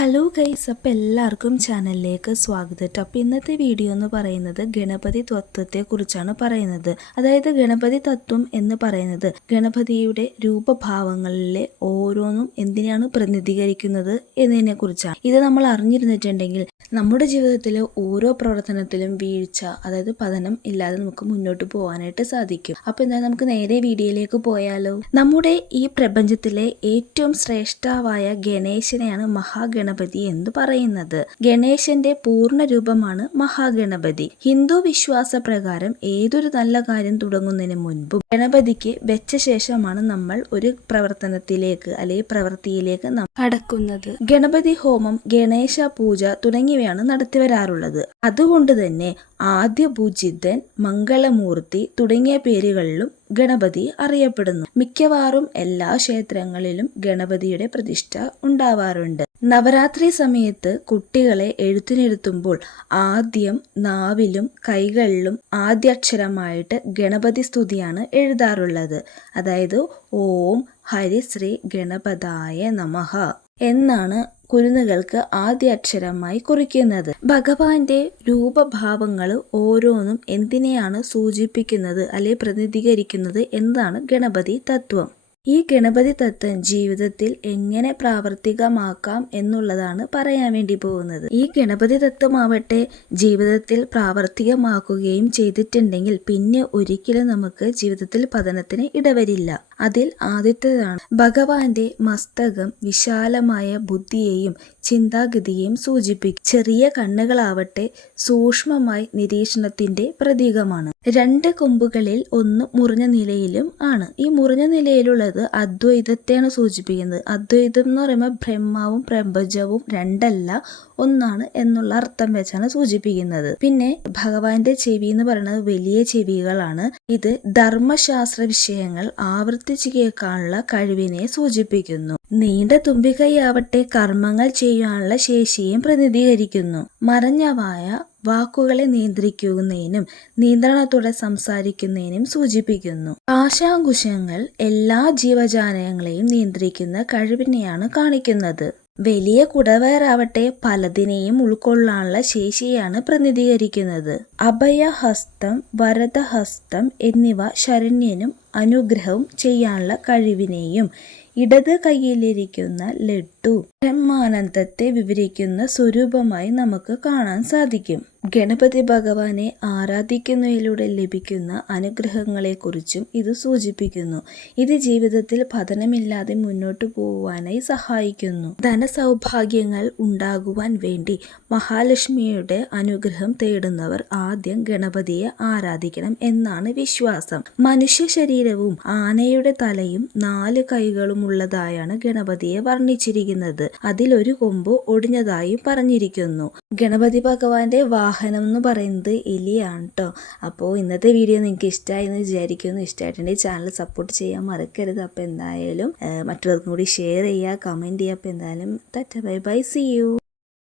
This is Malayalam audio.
ഹലോ ഗൈസ് അപ്പോൾ എല്ലാവർക്കും ചാനലിലേക്ക് സ്വാഗതം. അപ്പോൾ ഇന്നത്തെ വീഡിയോ എന്ന് പറയുന്നത് ഗണപതി തത്വത്തെക്കുറിച്ചാണ് പറയുന്നത്. അതായത് ഗണപതി തത്വം എന്ന് പറയുന്നത് ഗണപതിയുടെ രൂപഭാവങ്ങളിലെ ഓരോന്നും എന്തിനാണ് പ്രതിനിധീകരിക്കുന്നത് എന്നതിനെ കുറിച്ചാണ്. ഇത് നമ്മൾ അറിഞ്ഞിരുന്നിട്ടുണ്ടെങ്കിൽ നമ്മുടെ ജീവിതത്തിലെ ഓരോ പ്രവർത്തനത്തിലും വീഴ്ച അതായത് പതനം ഇല്ലാതെ നമുക്ക് മുന്നോട്ട് പോകാനായിട്ട് സാധിക്കും. അപ്പോൾ എന്താ നമുക്ക് നേരെ വീഡിയോയിലേക്ക് പോയാലോ. നമ്മുടെ ഈ പ്രപഞ്ചത്തിലെ ഏറ്റവും ശ്രേഷ്ഠാവായ ഗണേശനെയാണ് മഹാഗണപതി എന്ന് പറയുന്നത്? ഗണേശന്റെ പൂർണ രൂപമാണ് മഹാഗണപതി. ഹിന്ദു വിശ്വാസ പ്രകാരം ഏതൊരു നല്ല കാര്യം തുടങ്ങുന്നതിന് മുൻപും ഗണപതിക്ക് വെച്ച ശേഷമാണ് നമ്മൾ ഒരു പ്രവർത്തനത്തിലേക്ക് അല്ലെങ്കിൽ പ്രവൃത്തിയിലേക്ക് കടക്കുന്നത്. ഗണപതി ഹോമം ഗണേശ പൂജ തുടങ്ങിയവയാണ് നടത്തിവരാറുള്ളത് അതുകൊണ്ട് തന്നെ ആദ്യ പൂജിതൻ മംഗളമൂർത്തി തുടങ്ങിയ പേരുകളിലും ഗണപതി അറിയപ്പെടുന്നു. മിക്കവാറും എല്ലാ ക്ഷേത്രങ്ങളിലും ഗണപതിയുടെ പ്രതിഷ്ഠ ഉണ്ടാവാറുണ്ട്. നവരാത്രി സമയത്ത് കുട്ടികളെ എഴുത്തിനിരുത്തുമ്പോൾ ആദ്യം നാവിലും കൈകളിലും ആദ്യാക്ഷരമായിട്ട് ഗണപതി സ്തുതിയാണ് എഴുതാറുള്ളത്. അതായത് ഓം ഹരിശ്രീ ഗണപതായ നമഹ എന്നാണ് കുരുന്നുകൾക്ക് ആദ്യ അക്ഷരമായി കുറിക്കുന്നത്. ഭഗവാന്റെ രൂപഭാവങ്ങൾ ഓരോന്നും എന്തിനെയാണ് സൂചിപ്പിക്കുന്നത് അല്ലെ പ്രതിനിധീകരിക്കുന്നത് എന്നതാണ് ഗണപതി തത്വം. ഈ ഗണപതി തത്വം ജീവിതത്തിൽ എങ്ങനെ പ്രാവർത്തികമാക്കാം എന്നുള്ളതാണ് പറയാൻ വേണ്ടി പോകുന്നത്. ഈ ഗണപതി തത്വമാവട്ടെ ജീവിതത്തിൽ പ്രാവർത്തികമാക്കുകയും ചെയ്തിട്ടുണ്ടെങ്കിൽ പിന്നെ ഒരിക്കലും നമുക്ക് ജീവിതത്തിൽ പതനത്തിന് ഇടവരില്ല. അതിൽ ആദ്യത്തേതാണ് ഭഗവാന്റെ മസ്തകം വിശാലമായ ബുദ്ധിയെയും ചിന്താഗതിയെയും സൂചിപ്പിക്കും. ചെറിയ കണ്ണുകളാവട്ടെ സൂക്ഷ്മമായി നിരീക്ഷണത്തിന്റെ പ്രതീകമാണ്. രണ്ട് കൊമ്പുകളിൽ ഒന്ന് മുറിഞ്ഞ നിലയിലും ആണ്. ഈ മുറിഞ്ഞ നിലയിലുള്ളത് അദ്വൈതത്തെയാണ് സൂചിപ്പിക്കുന്നത്. അദ്വൈതം എന്ന് പറയുമ്പോൾ ബ്രഹ്മാവും പ്രപഞ്ചവും രണ്ടല്ല ഒന്നാണ് എന്നുള്ള അർത്ഥം വെച്ചാണ് സൂചിപ്പിക്കുന്നത്. പിന്നെ ഭഗവാന്റെ ചെവി എന്ന് പറയുന്നത് വലിയ ചെവികളാണ്. ഇത് ധർമ്മശാസ്ത്ര വിഷയങ്ങൾ ആവർത്തിച്ച് കേൾക്കാനുള്ള കഴിവിനെ സൂചിപ്പിക്കുന്നു. നീണ്ട തുമ്പിക്കൈ ആവട്ടെ കർമ്മങ്ങൾ ചെയ്യാനുള്ള ശേഷിയും പ്രതിനിധീകരിക്കുന്നു. മറഞ്ഞവായ വാക്കുകളെ നിയന്ത്രിക്കുന്നതിനും നിയന്ത്രണത്തോടെ സംസാരിക്കുന്നതിനും സൂചിപ്പിക്കുന്നു. ആശാങ്കുശങ്ങൾ എല്ലാ ജീവജാലങ്ങളെയും നിയന്ത്രിക്കുന്ന കഴിവിനെയാണ് കാണിക്കുന്നത്. വലിയ കുടവയറാവട്ടെ പലതിനെയും ഉൾക്കൊള്ളാനുള്ള ശേഷിയാണ് പ്രതിനിധീകരിക്കുന്നത്. അഭയഹസ്തം വരദഹസ്തം എന്നിവ ശരണ്യനും അനുഗ്രഹവും ചെയ്യാനുള്ള കഴിവിനെയും ഇടത് കൈയിലിരിക്കുന്ന ലഡ്ഡു ബ്രഹ്മാനന്ദത്തെ വിവരിക്കുന്ന സ്വരൂപമായി നമുക്ക് കാണാൻ സാധിക്കും. ഗണപതി ഭഗവാനെ ആരാധിക്കുന്നതിലൂടെ ലഭിക്കുന്ന അനുഗ്രഹങ്ങളെക്കുറിച്ചും ഇത് സൂചിപ്പിക്കുന്നു. ഇത് ജീവിതത്തിൽ പതനമില്ലാതെ മുന്നോട്ട് പോകുവാനായി സഹായിക്കുന്നു. ധനസൗഭാഗ്യങ്ങൾ ഉണ്ടാകുവാൻ വേണ്ടി മഹാലക്ഷ്മിയുടെ അനുഗ്രഹം തേടുന്നവർ ആദ്യം ഗണപതിയെ ആരാധിക്കണം എന്നാണ് വിശ്വാസം. മനുഷ്യ ശരീരവും ആനയുടെ തലയും നാല് കൈകളും ഉള്ളതായാണ് ഗണപതിയെ വർണിച്ചിരിക്കുന്നത്. അതിലൊരു കൊമ്പ് ഒടിഞ്ഞതായും പറഞ്ഞിരിക്കുന്നു. ഗണപതി ഭഗവാന്റെ വാഹനം എന്ന് പറയുന്നത് എലിയാണ് കേട്ടോ അപ്പോൾ ഇന്നത്തെ വീഡിയോ നിങ്ങൾക്ക് ഇഷ്ടമായി എന്ന് വിചാരിക്കുന്നു. ഇഷ്ടമായിട്ടുണ്ടെങ്കിൽ ചാനൽ സപ്പോർട്ട് ചെയ്യാൻ മറക്കരുത്. അപ്പോൾ എന്തായാലും മറ്റുള്ളവർക്കും കൂടി ഷെയർ ചെയ്യുക കമന്റ് ചെയ്യുക. അപ്പോൾ എന്തായാലും തറ്റ ബൈ ബൈ സി യു